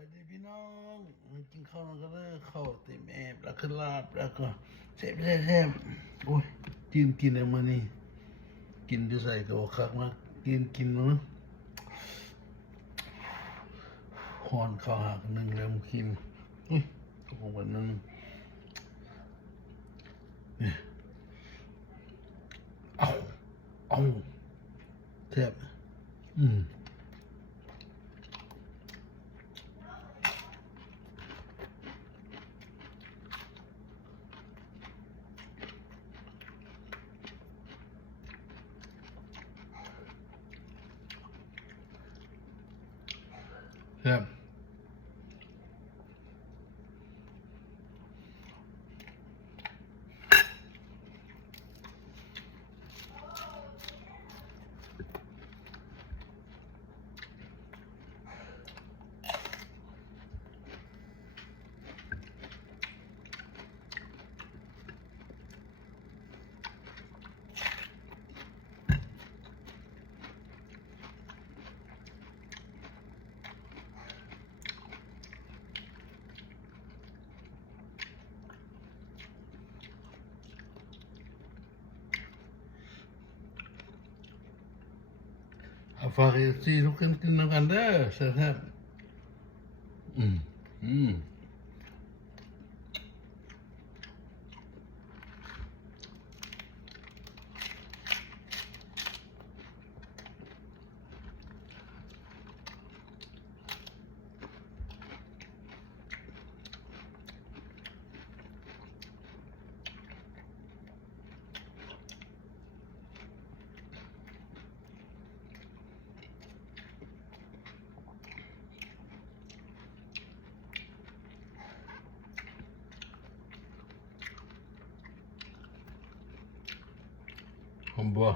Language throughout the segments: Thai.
ายดีพี่น้องกินข้าวกันเลยข้าวเต็มแอบแล้วก็ลาบแล้วก็แซ่บโอ้ยกินอะไรมานี่กินจะใส่ตัวคักมากกินมั้งหอนข้าวหักหนึ่งแล้วกินอุ้ยของวันนึงเนี่ยเอาแซ่บครับฝากซีทุกคนกินกันเด้อแซ่บหอมบัว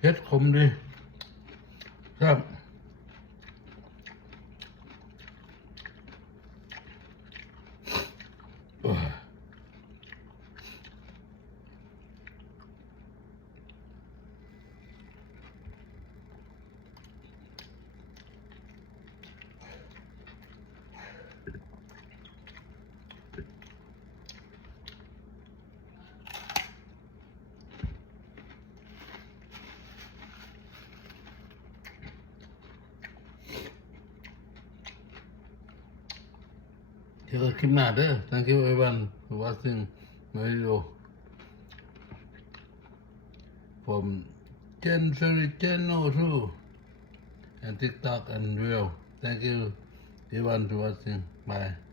เผ็ดขมดีครับเดี๋ยวคลิปหน้าเด้อ thank you everyone for watching my video from Chen Suri channel too and TikTok and Reel. Thank you everyone for watching. Bye.